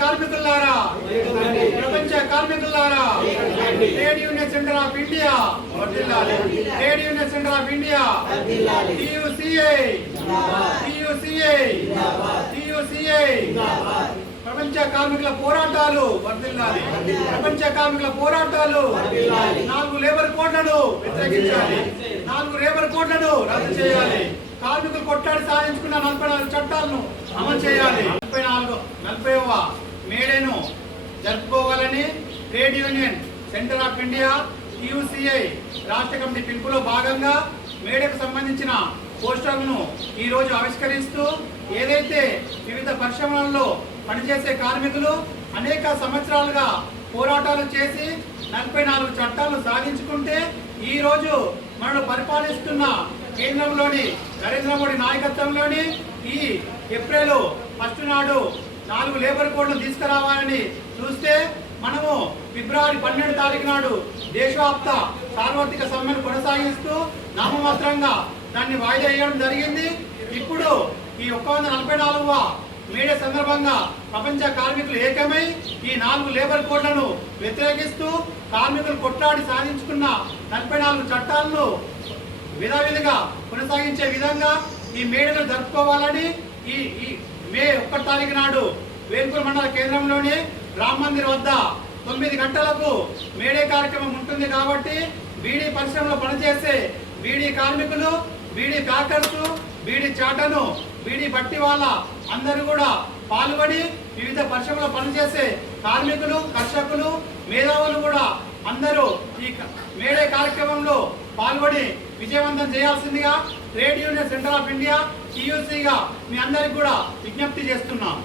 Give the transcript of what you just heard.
కార్మికులారా, ప్రపంచ కార్మికులారా, trade union centre of India వర్ధిల్లాలి. Trade union centre of India TUCI, TUCI, TUCI. ప్రపంచ కార్మికుల పోరాటాలు వర్ధిల్లాలి. ప్రపంచ కార్మికుల పోరాటాలు. 4 లేబర్ కోడ్లను వ్యతిరేకించాలి. 4 లేబర్ కోడ్లను రద్దు చేయాలి. కార్మికులు కొట్టాడి సాధించుకున్న 44 చట్టాలను అమలు చేయాలి. 40వ మేడేను జరుపుకోవాలని trade union centre of India TUCI రాష్ట్ర కమిటీ పిలుపులో భాగంగా మేడకు సంబంధించిన పోస్టర్లను ఈరోజు ఆవిష్కరిస్తూ ఏదైతే వివిధ పరిశ్రమలలో పనిచేసే కార్మికులు అనేక సంవత్సరాలుగా పోరాటాలు చేసి 44 చట్టాలను సాధించుకుంటే ఈరోజు మనను పరిపాలిస్తున్న కేంద్రంలోని నరేంద్ర మోడీ నాయకత్వంలోని ఈ ఏప్రిల్ 1 నాడు 4 లేబర్ కోడ్లు తీసుకురావాలని చూస్తే మనము ఫిబ్రవరి 12 తారీఖు నాడు దేశవ్యాప్త సార్వత్రిక సమ్మెను కొనసాగిస్తూ నామమాత్రంగా దాన్ని వాయిదా వేయడం జరిగింది. ఇప్పుడు ఈ 144వ మేడే సందర్భంగా ప్రపంచ కార్మికులు ఏకమై ఈ 4 లేబర్ కోడ్లను వ్యతిరేకిస్తూ కార్మికులు కొట్లాడి సాధించుకున్న 44 చట్టాలను విధావిధిగా కొనసాగించే విధంగా ఈ మేడను జరుపుకోవాలని ఈ మే 1 తారీఖు నాడు వేల్పూర్ మండల కేంద్రంలోని రామ్ మందిర్ వద్ద 9 గంటలకు మేడే కార్యక్రమం ఉంటుంది. కాబట్టి బీడీ పరిశ్రమలో పనిచేసే బీడీ కార్మికులు, బీడీ ప్యాకర్స్, బీడీ చాటను, బీడీ బట్టి వాళ్ళ అందరూ కూడా పాల్గొని వివిధ పరిశ్రమలో పనిచేసే కార్మికులు, కర్షకులు, మేధావులు కూడా అందరూ ఈ మేడే కార్యక్రమంలో పాల్గొని విజయవంతం చేయాల్సిందిగా trade union centre of India టీయూసీగా మీ అందరికి కూడా విజ్ఞప్తి చేస్తున్నాం.